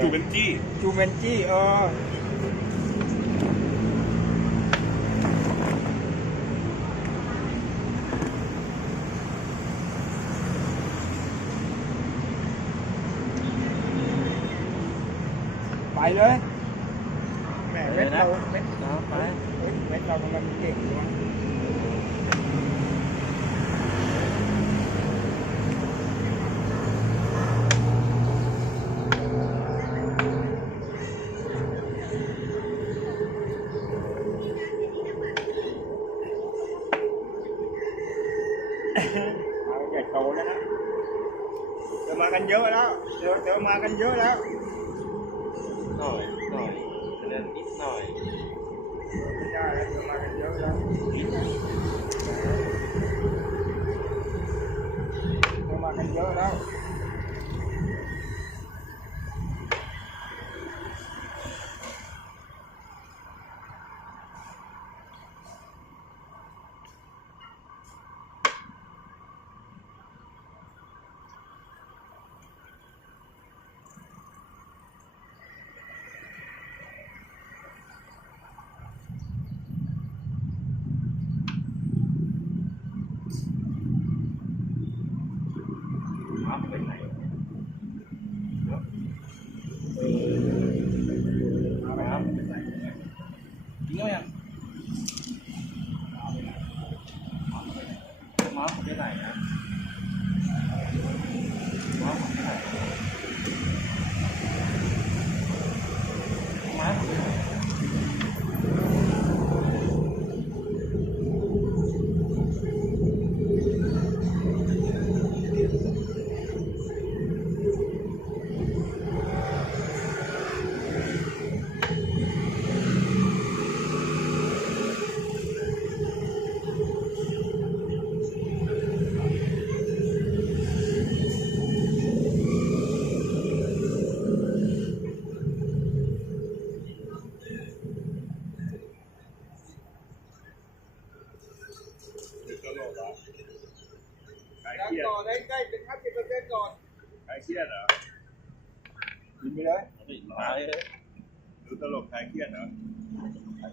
จูเวนจี้ จูเวนจี้เออ lại đấy mẹ mét đâu mét đó phải. mét đâu mà mình kiểm luôn Tôi mang canh dưới đó, tôi mang canh dưới đó. いい感じ。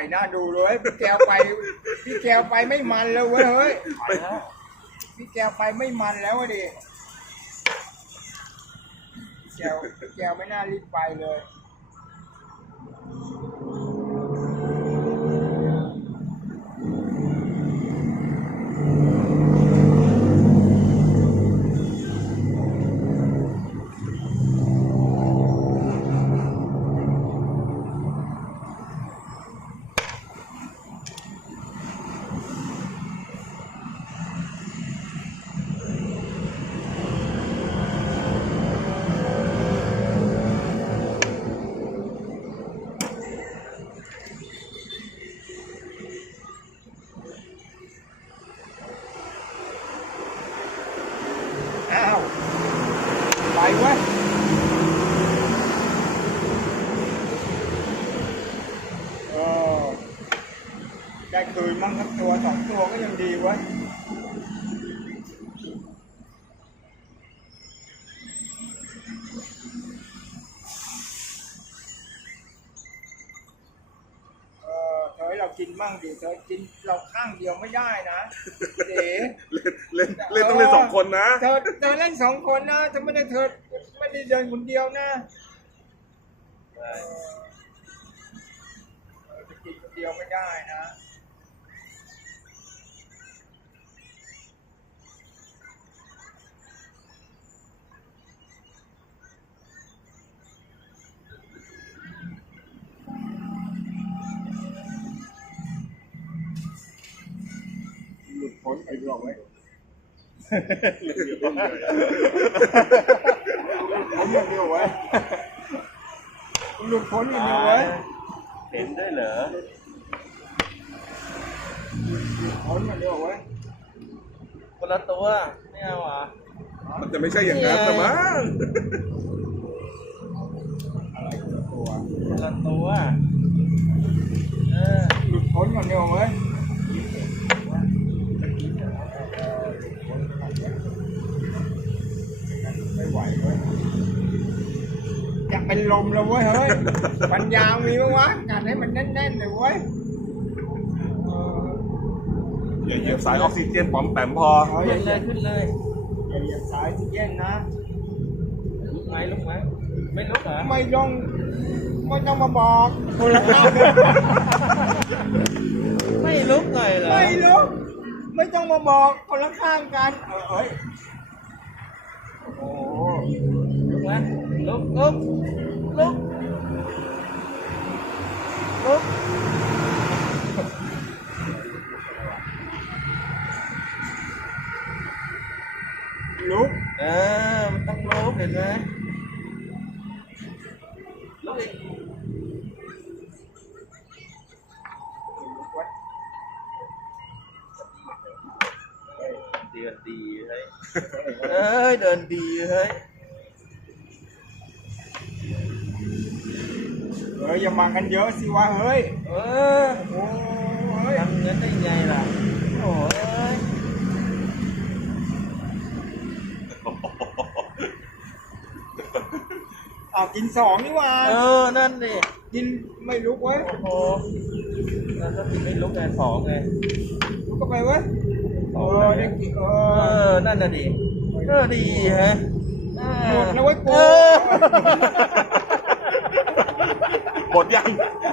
ไยหน่าดูเลยพี่แกวไป พี่แกวไปไม่มันแล้วเว้ยเฮ้ยพี่แกวไปไม่มันแล้วอะดิแกวแกวไม่น่ารีบไปเลย ได้คืนมั้งทั้งตัวสองตัวก็ยังดีวะเรากินมั่งดิเธอกินเราข้างเดียวไม่ได้นะเด๋เล่นเล่นต้องเล่นสองคนนะเธอเธอเล่นสองคนนะเธอไม่ได้เธอไม่ได้เดินคนเดียวนะกินคนเดียวไม่ได้นะ ไปหรอกไว้ยผมอย่างเดียวไว้ยหลุดพ้นอย่างเดียวไว้ยเห็นด้วยเหรอพ้นอย่างเดียวไว้ยคนละตัวไม่เอาอะมันจะไม่ใช่อย่างนั้นแต่มั้งอะไรตัวคนละตัวเออหลุดพ้นอย่างเดียวไว้ย ไม่ไหวเว้ยอยากเป็นลมแล้วเว้ยเฮ้ย ปัญญามีบ้างวะการให้มันแน่นๆเลยเว้ยเอออย่าเหยียบสายออกซิเจนปอมแปมพอ เฮ้ยขึ้นเลยขึ้นเลยอย่าเหยียบสายที่เย็นนะ ลุกไหมลุกไหมไม่ลุกเหรอไม่ต้องไม่ต้องมาบอกคนละข้างไม่ลุกหน่อยเหรอไม่รู้ไม่ต้องมาบอกคนละข้างกัน เออเอ้ย ลุกไหมลุกลุกลุกลุกลุกเออมัน เห็นไหมลุกอีกเดินดีเฮ้ยเอ้ยเดินดีเฮ้ยเฮ้ยอย่ามากันเยอะสิวะเฮ้ย เออโอ้เฮ้ยทำเงินได้ไงล่ะ โอ้ยเอากินสองนี่หว่าเออ นั่นดิกินไม่ลุกเว้ยโอ้โหแล้วถ้าไม่ลุกไงสองไงลุกก็ไปเว้ยเออได้กินเอเอออ นั่นน่ะดิเออดีฮะเออหมดแล้วเว้ยกูเออ หมดยัง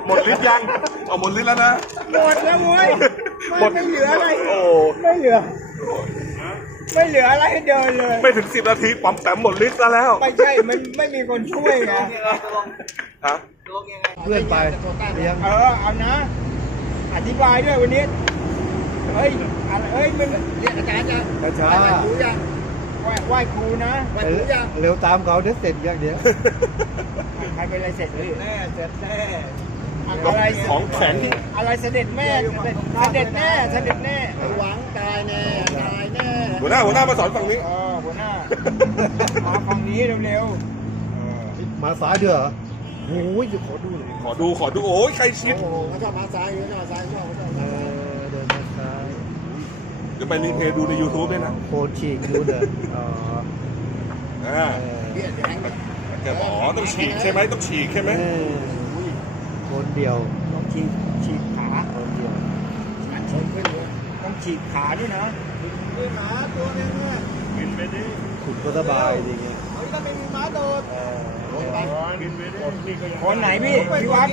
หมดฤทธิ์ยังเอาหมดฤทธิ์แล้วนะ หมดแล้วเว้ยหมด ไม่เหลืออะไร โอ้ไม่เหลือ ไม่เหลืออะไรให้เดินเลย ไม่ถึงสิบนาทีปอมแปมหมดฤทธิ์แล้วไม่ใช่มันไม่มีคนช่วยไงฮะเพื่อนไปเลี้ยงเออเอานะ อธิบายด้วยวันนี้ เฮ้ยอะไรเฮ้ยมันเรียกอาจารย์ยังช้าไหว้ครูยัง ไหว้ไหว้ครูนะไหว้ๆครูยังเร็วตามเขาเดี๋ยวเสร็จอย่างเดียวใครเป็นอะไรเสร็จเลยแน่เสร็จแน่อะไรของแข็งอะไรเสด็จแม่เสด็จแน่เสด็จแน่หวังตายแน่ตายแน่หัวหน้าหัวหน้ามาสอนฝั่งนี้เออหัวหน้ามาฝั่งนี้เร็วมาซ้ายเด้อโอ้ยจะขอดูหน่อยขอดูขอดูโอ้ยใครชิดโอ้โหเขาชอบมาซ้ายเขาชอบมาซ้ายชอบ เดี๋ยวไปรีเพลย์ดูใน YouTube ด้วยนะโคตรฉีกดูเด้ออ๋ออ่าเออแกบอกอ๋อต้องฉีกใช่ไหมต้องฉีกใช่ไหมเออคนเดียวๆต้องฉีกฉีกขาคนเดียวต้องฉีกขาด้วยนะกินไปดิขุดก็สบายดีไงเออคนไหนพี่พี่วัด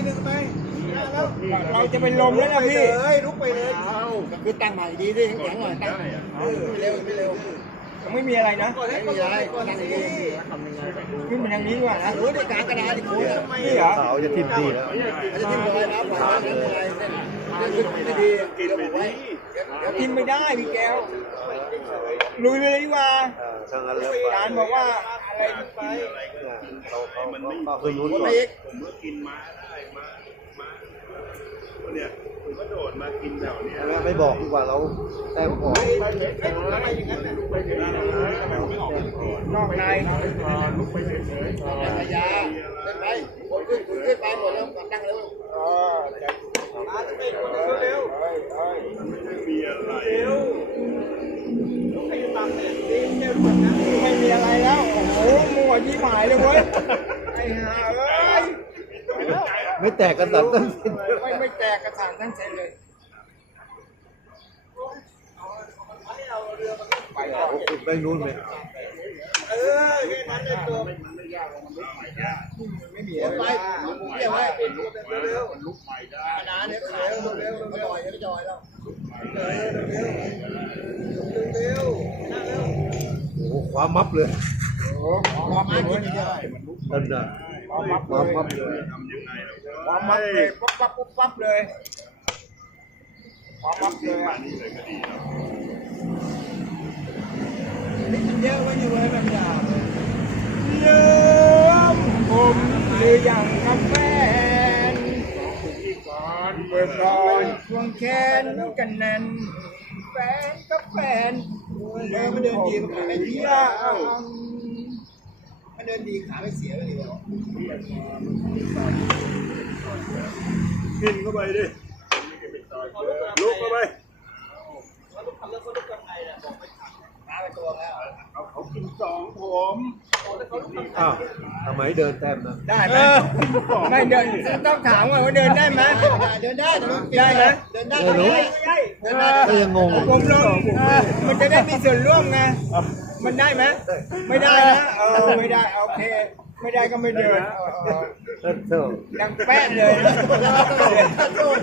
เราจะเป็นลมแล้วนะพี่ลุกไปเลยคือตั้งใหม่ดีดิแข็งหน่อยตั้งไม่เร็วไม่เร็วยังไม่มีอะไรนะไม่มีอะไรตั้งดีทำยังไงขึ้นมาทางนี้ดีกว่านะโอ้ยในการกระดาษที่คุณนี่เหรอสาวจะทิ่มดีแล้วมันจะทิ่มอะไรนะปล่อยมันอะไรเนี่ยขึ้นไม่ดีกินแล้วบอกไว้กินไม่ได้พี่แก้วลุยเลยดีกว่าทางนั้นแล้วอาจารย์บอกว่าอะไรไปเขาเขาเขาคืนนู้นก่อนผมก็กินม้าได้ม้าม้า เนี่ยผมก็โดดมากินแถวเนี้ยไม่บอกดีกว่าเราแต้มออกนอกในพยาเล่นไปคนขึ้นคุณขึ้นไปหมดแล้วตั้งเร็วเออจะเร็วเฮ้ยเฮ้ยไม่มีอะไรไม่มีอะไรแล้วโอ้โหมัวยี่หมายเลยเว้ย ตกกระสันทั้งสิ้นไม่ไม่แจกกระสันทั้งสิ้นเลยไปนู้นไหมเออแค่นั้นเลยตัวมันไม่ยากมันลุกใหม่ได้ไม่มีอะไรเรียกว่เป็นลุกเร็วมันลุกใหม่ได้นะเนี่ยเร็วเร็วเร็วจอยจอยแล้วเร็วเร็วเร็วโอ้ความมับเลยความมับเลยได้มันลุกนั่นน่ ขอมับความมับเลยทำยังไงเราขอมับเลยปุ๊บปั๊บปุ๊บปั๊บเลยขอมับเลยมานี่เลยก็ดีเนาะนี่มันเยอะไว้อยู่ไว้แบบยาวเริ่มผมหรือยังกับแฟนเปิดก่อนควงแขนกันแน่นแฟนกับแฟนเดินไม่เดินดีขาไม่เที่เสียไม่เดินดีขาไม่เสียเลย เดียวกินเข้าไปดิลุกเข้าไปขาไปตัวแล้วเอาเขากินสองผมอ้าวทำไมเดินแต้มนะได้ไหมไม่เดินต้องถามก่อนว่าเดินได้ไหมเดินได้ได้ไหมเดินได้เดินได้เดินได้ก็ยังงงผมลงเออมันจะได้มีส่วนร่วมไงมันได้ไหมไม่ได้นะเออไม่ได้โอเค ไม่ได้ก็ไม่เดินเออเออนั่นเท่าดังแป๊ะเลยนะโทษ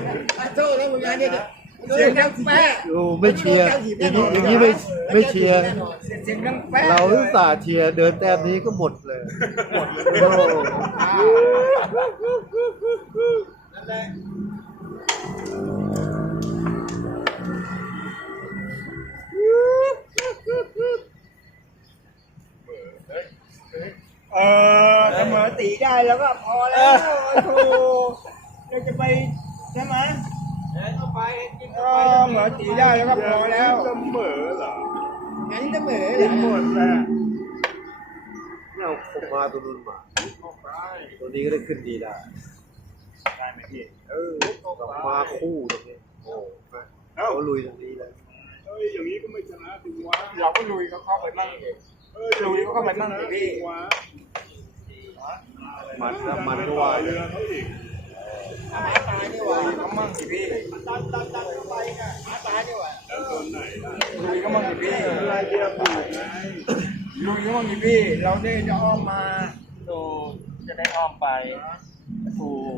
โทษแล้วมึงงานเนี่ยเสียงดังแป๊ะดูไม่เชียร์อย่างนี้อย่างนี้ไม่ไม่เชียร์เสียงดังแป๊ะเราเลอุตยส่าห์เชียร์เดินแต้มนี้ก็หมดเลยหมดเลยโอ้นั่นแหละ เออเสมอตีได้แล้วก็พอแล้วโอ้โหเราจะไปใช่ไหมเดินเข้าไปกินเออเหมือตีได้แล้วก็พอแล้วเสมอเหรองั้นจะเหมือนกินหมดแหละเนี่ยเอาคมมาตัวนู้นมาตัวนี้ก็ได้ขึ้นดีได้ได้ไหมพี่เออกับมาคู่ตรงนี้โอ้เขาลุยตรงนี้เลยเอ้ยอย่างนี้ก็ไม่ชนะถึงวะเราก็ลุยเขาเข้าไปมั่งเองเอออย่างนี้ก็ไม่ชนะถึงวะ มันนะมันก็ว่าเรือเขาอีกหาตายนี่หว่าลุยเขามั่งสิพี่ดันดันดันเข้าไปค่ะหาตายนี่หว่าแล้วตอนไหนล่ะลุยเขามั่งสิพี่อะไรเดียวผูลุยเขามั่งสิพี่ เราได้จะอ้อมมาถูกจะได้อ้อมไปถูก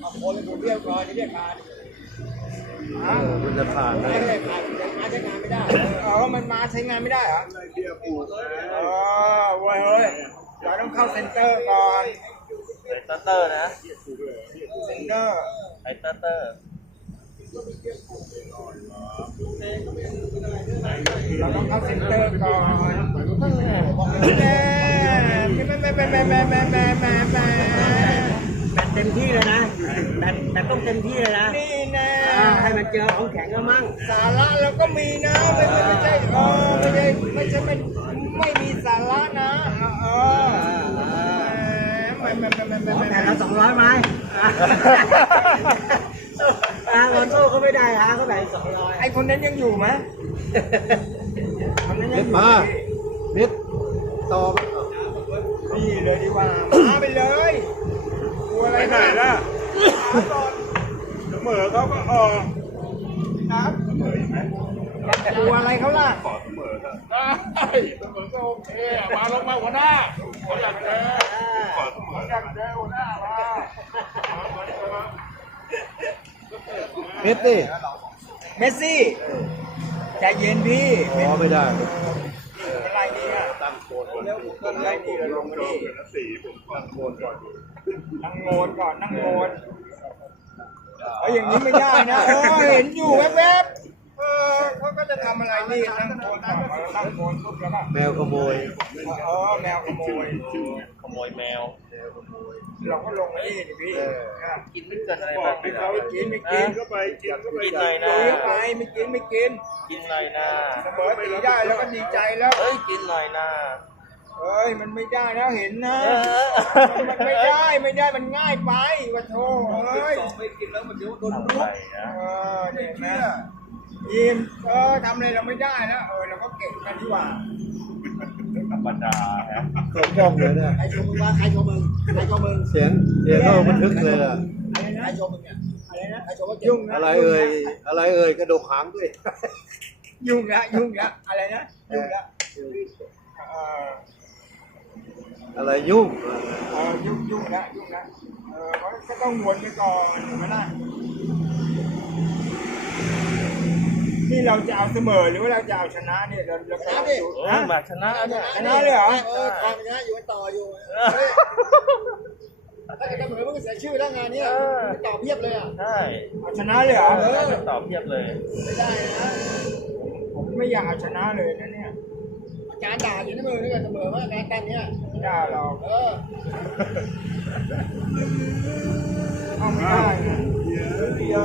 เอาคนเลยเรียกก่อนเรียกขาดเออมันจะผ่านไหมไม่ได้ขาดมาใช้งานไม่ได้เออมันมาใช้งานไม่ได้เหรออะไรเดียวผูกไงเออเว้ยเฮ้ย เราต้องเข้าเซ็นเตอร์ก่อนไอเตอร์เตอร์นะเซ็นเตอร์ไอเตอร์เตอร์เราต้องเข้าเซ็นเตอร์ก่อนแม่แม่แม่แม่แม่แม่แม่แม่แม่แม่แบบเต็มที่เลยนะแบบแบบต้องเต็มที่เลยนะนี่แน่อ่าให้มันเจอของแข็งก็มั่งสาระเราก็มีนะไม่ไม่ไม่ใช่เออไม่ใช่ไม่ใช่ไม่ ไม่มีสาระนะเออไม่ไม่ไม่ไม่ไม่ขอไม่แผ่นละสองร้อยไหมอ่าเงินสู้เขาไม่ได้ฮะเขาแบ่งสองร้อยไอคนนั้นยังอยู่ไหมคนนั้นยัเม็งดอยู่มาเม็ดต่อมานี่เลยดีกว่ามาไปเลยกลัวอะไรไปไหนล่ะเสมอเขาก็ออกครับ กลัวอะไรเขาล่ะขอเสมอเถอะได้เสมอก็โอเคมาลงมาหัวหน้าผมอยากเจอขอเสมออยากเจอหัวหน้ามาเม็ดดิเมสซี่ใจเย็นพี่พอไม่ได้เป็นไรนี่อะตั้งโคนเป็นไรนี่เราลงมาโดดินเหลือสีผมก่อนโคนก่อนนั่งโงนก่อนนั่งโงนเอออย่างนี้ไม่ได้นะเออเห็นอยู่แวบๆ เออเขาก็จะทำอะไรนี่นั่งโงนก่อนนั่งโงนปุ๊บแล้วก็แมวขโมยเออแมวขโมยขโมยแมวเราก็ลงมานี่ดิพี่กินไม่เกินอะไรบอบ้ากงให้เขาไม่กินไม่กิกินนเข้าไปกินเข้าไปกินหน่อยนะลุยเข้าไปไม่กินไม่กิน กินหน่อยนะเสมอตีได้แล้วก็ดีใจแล้วเอ้ยกินหน่อยนะเอ้ยมันไม่ได้นะเห็นนะเออมันไม่ได้ไม่ได้มันง่ายไปวะโธ่เอ้ยไม่กินแล้วมันเดี๋ยวโดนทำรุไรกนะเออเนี่ยเห็นไหม ยิมเออทำอะไรเราไม่ได้แล้วเออเราก็เก่งกันดีกว่าธรรมดาฮะเขากล้องเลยนะใครชมมึงว่าใครชมมึงใครชมมึงเสียงเสียงเขาบันทึกเลยล่ะอะไรนะใครชมมึงเนี่ยอะไรนะใครชมว่ายุ่งนะอะไรเอ่ยอะไรเอ่ยกระดกหางด้วย ยุ่งละยุ่งละอะไรนะยุ่งละเอออะไรยุ่งเออยุ่งยุ่งละยุ่งละเออก็ต้องวนไปก่อนถูกไหมล่ะ นี่เราจะเอาเสมอหรือว่าเราจะเอาชนะเนี่ยเราเราชนะดิเออหมากชนะเนี่ย ชนะเลยเหรอ เออการชนะอยู่กันต่ออยู่ถ้าเกิดเสมอมันก็เสียชื่อแล้วงานเนี้ยมันต่อเพียบเลยอะ ใช่เอาชนะเลยเหรอเออ ตอบเพียบเลย ไม่ได้นะผมไม่อยากเอาชนะเลยนะเนี่ยอาจารย์ด่าอยู่ในมือถ้าเกิดเสมอว่าการตั้งเนี้ยไม่ได้หรอกเออเอาไม่ได้นะอย่า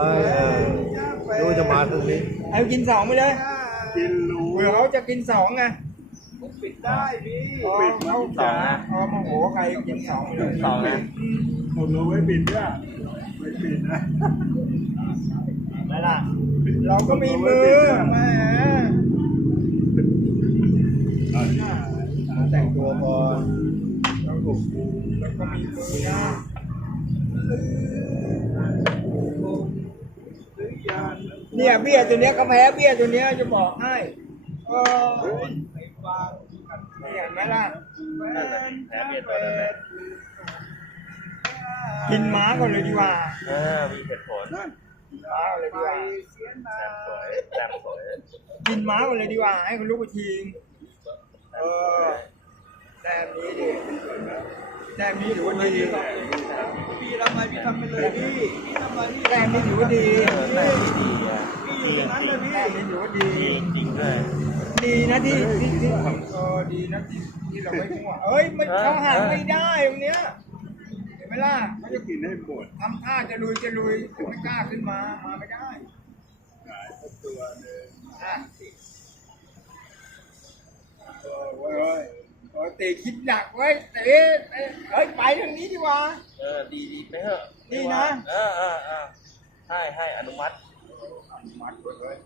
ผมเว้นไว้เออดูจะมาตรงนี้เอากินสองไปเลยกินรู้เผื่อเขาจะกินสองไงปิดได้พี่พอเขาจะพอโมโหใครกินสองเลยสองนะผมรู้ไว้ปิดด้วยไม่ปิดนะนั่นล่ะเราก็มีมือแหมแต่งตัวพอเราถูกเราก็มีมือนะ เนี่ยเบี้ยตัวเนี้ยก็แพ้เบี้ยตัวเนี้ยจะบอกให้เออนี่เห็นไหมล่ะแพ้เบียตัวนั้นแหละกินม้าก่อนเลยดีกว่าเออมีเหตุผลม้าเลยดีกว่าแซมสวยแซมสวยกินม้าก่อนเลยดีกว่า ให้คุณลูกไปทีงเออแต้มนี้ดิ แต้มนี้ถือว่าดีพี่ทำไมพี่ทำไปเลยพี่พี่ทำไมพี่แต้มนี้ถือว่าดีพี่ดีพี่อยู่ตรงนั้นเลยพี่แต้มนี้ถือว่าดีดีจริงด้วยดีนะที่ที่ที่เออดีนะที่ที่เราไม่มั่วเอ้ยมันเขาห่างไม่ได้ตรงเนี้ยเห็นไหมล่ะเขาจะกินให้หมดทำท่าจะลุยจะลุยไม่กล้าขึ้นมามาไม่ได้หายตัวหนึ่งอะเออเว้ย เออตีคิดหนักเว้ยเตะเตะเฮ้ยไปทางนี้ดีกว่า เออดีดีไปเถอะดีนะ เออเออเออให้ให้อนุมัติมัดเลย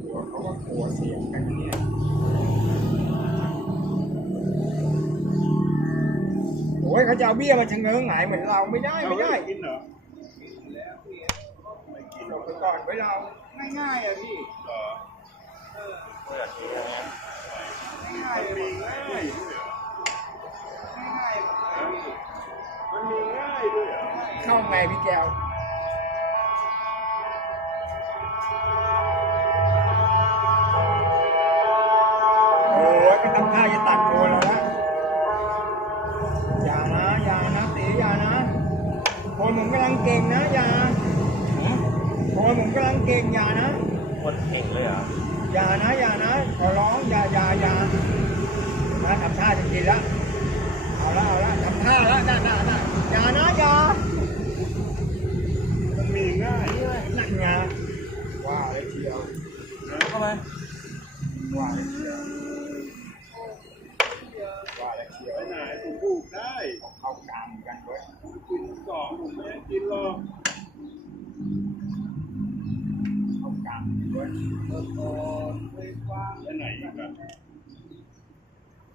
กลัวเขาก็กลัวเสียงกันเนี่ยโอ้ยเขาจะเอาเบี้ยมาชะเง้อหงายเหมือนเราไม่ได้ไม่ได้กินเหรอเราไปก่อนไว้เราง่ายๆอะพี่เหรอเพื่อนที่ใช่ไห มง่ายๆเลยมีง่ายด้วยเหรอง่ายๆมันมีง่ายด้วยเหรอเข้าไงพี่แก้วโอ้ยก็ทำท่าจะตัดโคนเราละอย่านะอย่านะตีอย่านะโคนผมกำลังเก่งนะอย่าโคนผมกำลังเก่งอย่านะคนเก่งเลยเหรออย่านะอย่านะขอร้องอย่าอย่าอย่า นะทำท่าจะกินละเอาละเอาละทำท่าละน่าน่าน่าอย่านะอย่ามันมีง่ายนั่นไงว่าเลยเชียวเข้าไปว่าเลยเชียวว่าเลยเชียวไปไหนผมปลูกได้เข้ากลางกันเว้ยกินสองผมไม่ได้กินหรอกเข้ากลางเว้ยไปไหนอีกอะเดี๋ยวให้กินแฟนจ้าแฟนเดินโผล่เลยจ้าเฮ้ยกินนะเฮ้ยหมดเลยเรือขาดดีกว่าหมดเว้ยลุกเว้ยถึงเหรอหมด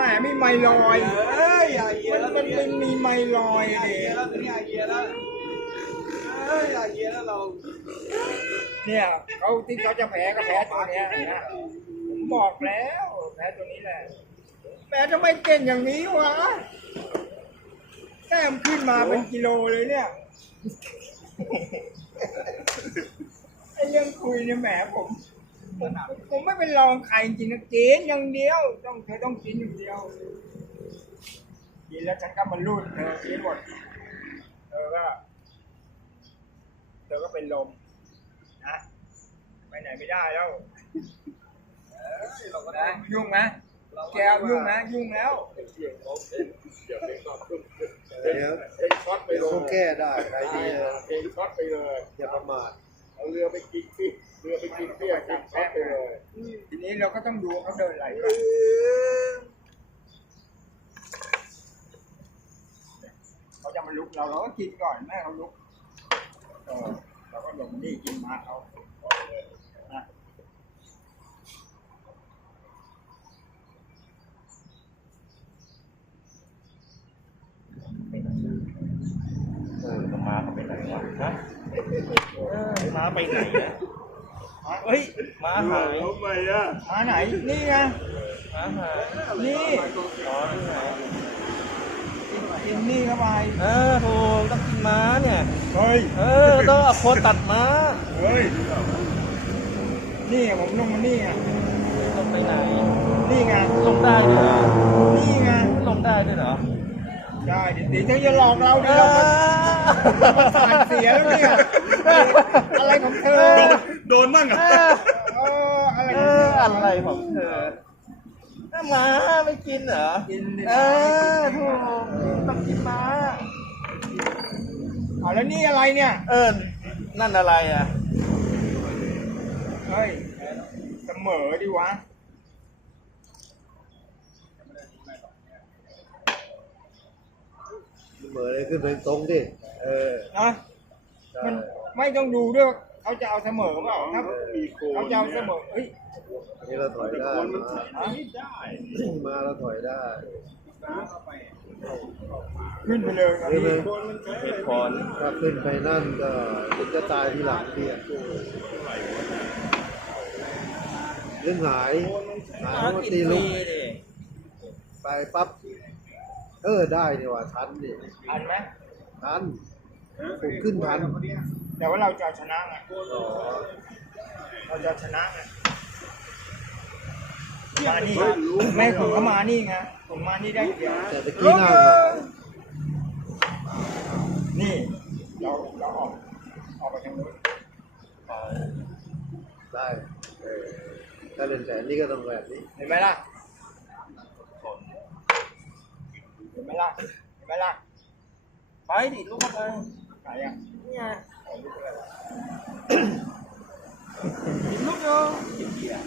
หมมีไมลอย เอ้ยอย่าเยียมันแล้วมันมันมีไมลอยอย่าดิเยียแล้วอย่าเยียแล้วเอ้ยอย่าเยียแล้วเราเนี่ยเขาที่เขาจะแพ้ก็แพ้ตัวเนี้ยนะผมบอกแล้วแพ้ตัวนี้แหละแพ้ทำไมเก่งอย่างนี้วะแต้มขึ้นมาเป็นกิโลเลยเนี่ยไอ้เรื่องคุยเนี่ยแหมผม ผมผมไม่เป็นรองใครจริงๆนะกินอย่างเดียว ต้องเธอต้องกินอย่างเดียวกินแล้วฉันก็บรรลุเธอกินหมดเธอก็เธอก็เป็นลมนะไปไหนไม่ได้แล้วนะยุ่งไหมแก้วยุ่งนะยุ่งแล้วเดี๋ยวเป็นก็ขึ้นเดี๋ยวเพลงช็อตไปเดี๋ยวเลเขายแก้ได้ใครดีอะเพลงช็อตไปเลยอย่าประมาทเอาเรือไปกินฟิ เรือไปกินเปี้ยกินช็อตไปเลยทีนี้เราก็ต้องดูเขาเดินไหลไปเขาจะมาลุกเราเราก็กินก่อนแม่เขาลุกเออเราก็ลงนี่กินมาเขานะเออม้าเขาไปไหนวะฮะเออม้าไปไหนนะ เฮ้ยม้าหายทำไมอะมาไหน นี่ไงม้าหายนี่อ๋อนี่ไงกินนี่เข้าไปเออโหต้องกินม้าเนี่ย เฮ้ย เออ ต้องเอาโคนตัดม้า เฮ้ย นี่ไงผมลงมานี่ไงต้องไปไหน นี่ไง ลงได้ด้วยเหรอนี่ไง ลงได้ด้วยเหรอ ได้ดิเดี๋ยวเธอจะหลอกเราดิเราประสาทเสียแล้วเนี่ย อะไรของเธอ โดนมั่งอะเอออะไรเอของเธอออะไรของเธอเอ้าม้าไม่กินเหรอ กินดิเออถูกต้องกินม้าเอาแล้วนี่อะไรเนี่ย เออ นั่นอะไรอะ เฮ้ยเสมอดิวะเหมือนเลยขึ้นไปตรงดิ เออนะมันไม่ต้องดูด้วยว่า เขาจะเอาเสมอเปล่าถ้ามีโคนเขาจะเอาเสมอเฮ้ยอันนี้เราถอยได้โคนมันมาใช้ไม่ได้มาเราถอยได้ขึ้นไปเลยครับขึ้นไปพี่โคนมันใช้เหตุผลถ้าขึ้นไปนั่นก็จะตายทีหลังเพียเรื่องหายหายม้าว่ากินตีฟลุรีกดิไปปั๊บเออได้นี่ว่าทันนี่ทันไหมทันผมขึ้นทัน แต่ว่าเราจะเอาชนะไงอ๋อเราจะเอาชนะไงมานี่แม่ผมก็มานี่ไงผมมานี่ได้เดียวแต่ตะกี้หน้าหายนี่เราเราออกออกไปทางนู้นได้เออถ้าเล่นแบบนี้ก็ต้องแบบนี้เห็นไหมล่ะเห็นไหมล่ะเห็นไหมล่ะไปดิลูกเข้าไปไหนอะเนี่ยเอาลูกอะไร วะกินลูกโยกินเบียร์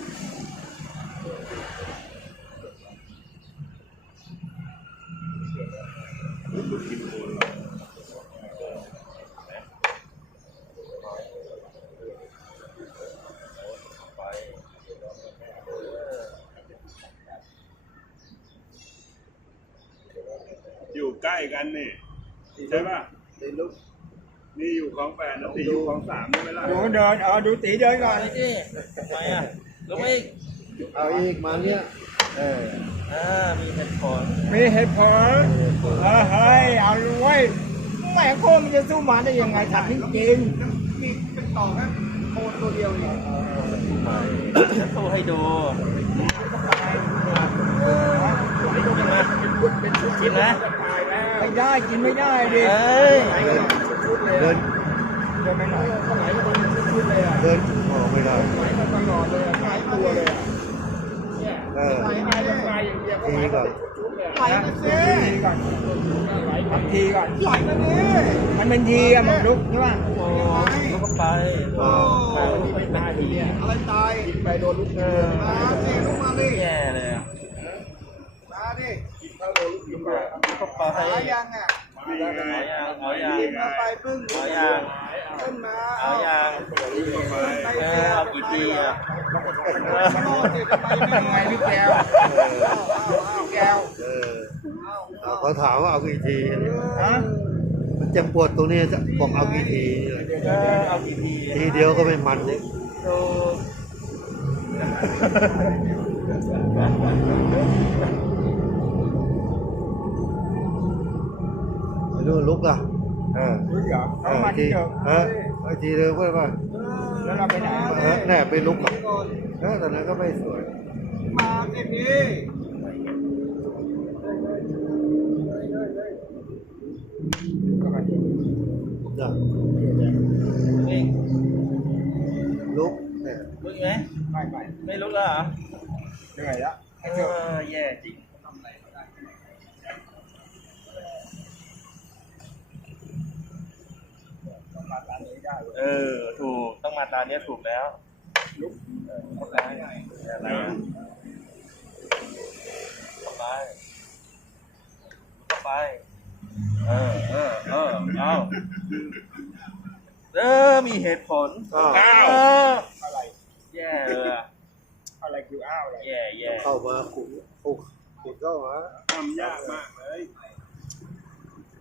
ไปอยู่ใกล้กันนี่ใช่ป่ะ ตีลุก นี่อยู่ของแปดนะตีอยู่ของสามใช่ไหมล่ะดูเดิน เออดูตีเดินก่อนไปดิทำไมอะลงไปอีกเอาอีกมาเนี่ยเอออ่ามีเหตุผลมีเหตุผลเออเฮ้ยเอาไว้ยแหมโคมมันจะสู้หมาได้ยังไงถามจริงมีเป็นต่อแค่โคนตัวเดียวนี่จะสู้ให้ดูกินไหมๆไม่ได้กินไม่ได้ดิเอ้ยเดิน เดินไปไหนก็ไหนก็ต้องชุดเลยอะเดินออกไม่ได้ไหนมาตลอดเลยอะหายตัวเลยอะเออไหนมาจะไปอย่างเดียวก็ทีไหนก่อนไหลมาสิทีก่อนทำทีก่อนไหลมาดิมันเป็นทีอะมันลุกใช่ป่ะโอ้ลูกก็ไปอ๋อไปไม่ได้ทีอะไรตายไปโดนลูกเออมาสิลูกมาดิแย่เลยอะมาดิลูกก็ไปหายังอะนี่ไงเอายางกินมาไปปึ้งเอายาง ขึ้นมาเอายางไปเออเอากี่ทีอะทำไมพี่แก้วพี่แก้วเออเขาถามว่าเอากี่ทีฮะมันเจ็บปวดตรงนี้จะบอกเอากี่ทีเอากี่ทีทีเดียวก็ไม่มันเลยไม่รู้ลุกอะ เออรู้เหรอเอเอาอมาทีที่เดิมเออไอทีเดิมก็ว่าแล้วเราไปไหนเออแน่ไปลุกอะเออตอนนั้นก็ไม่สวยมาสิพี่นะนี่ลุกเนี่ยลุกไหมไม่ไปไม่ลุกแล้วเหรอเหนื่อยแล้วไอ้เอเจ้าอแย่จริงต้องมาตามนี้ได้ เว้ยเออ ถูก ต้องมาตาเนี้ยถูกแล้วลุกเออทำไรอะไรอะทำไรเข้าไป เออ เออ เออ เอาเออ มีเหตุผลอ้าวอะไร แย่เลยอะไรคืออ้าวอะไรแย่แย่เข้ามาขุดขุดขุดเข้ามาทำยากมากเลย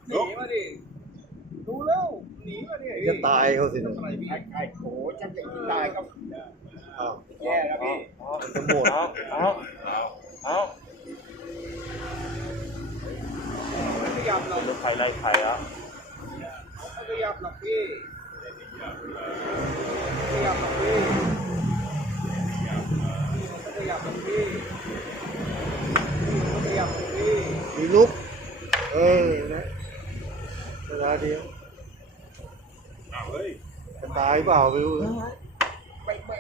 หนีมาดิดูแล้ว จะตายเขาสินะไอ้ไอ้โอ้ชักจะตายก็อ้าวแย่แล้วพี่เอาเอาเอาเอาเอาไม่ขยับหรอกรถไฟไล่ไฟอะไม่ขยับหรอกพี่ไม่ขยับหรอกพี่ไม่ขยับหรอกพี่ไม่ขยับหรอกพี่มีลุกเออนะเวลาเดียวอ้าวเฮ้ย จะตายเปล่าไม่รู้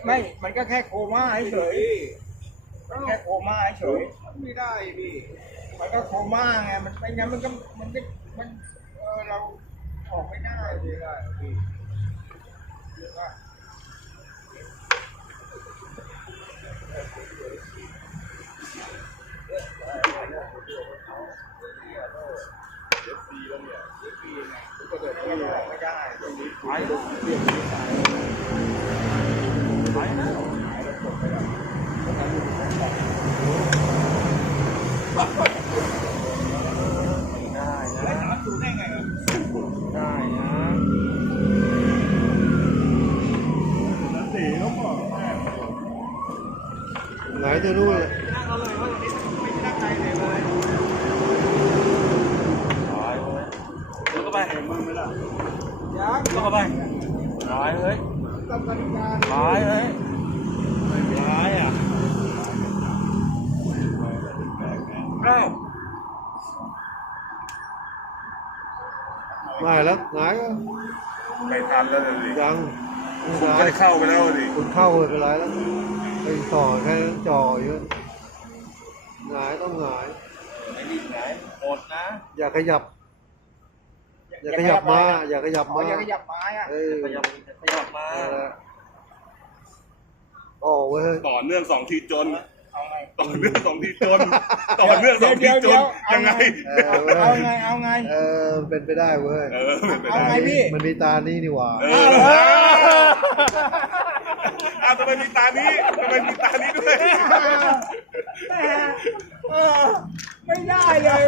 ไม่ มันก็แค่โคม่าเฉยแค่โคม่าเฉยไม่ได้พี่มันก็โคม่าไง มันไม่งั้นมันก็มันก็มันเออเราออกไม่ได้ไม่ได้พี่เดินไม่ได้ไม่ได้ตรงนี้ไปไปนะไม่ได้นะแล้วถามดูได้ไงได้นะนันตีเขาบอกแม่ไหนจะรู้เยเอาเลยว่าตรงนี้ไงใครเลยเลยตายเว้ยเดี๋ยว ก็ไปเองมึงไม่ล่ะยัง เดี๋ยวก็ไปตายเฮ้ยต้องการการตายเฮ้ยตายอะอ้าวไม่แล้วหงายก็ไม่ทันแล้วเลยดิยังคุณหก็งายได้เข้าไปแล้วดิคุณเข้าไม่เป็นไรแล้วไอ้ต่อแค่จ่อเยอะหงายต้องหงายไอ้นี่ไหนหมดนะ อย่าขยับ อย่าขยับมา อย่าขยับอ๋อมา อย่าขยับไม้อะเออขยับขยับมานั่นแหละอ๋อเว้ย ต่อเนื่องสองทีจน เอาไง ต่อเนื่องสองทีจน ต่อเนื่องสองทีจนยังไงเออเว้ยเอาไง เอาไง เออเป็นไปได้เว้ยเออเป็นไปเอาได้ไงพี่ มันมีตานี่นี่หว่า เอออ้าวทำไมมีตานี้ทำไมมีตานี้ด้วยแต่เออไม่ได้เลย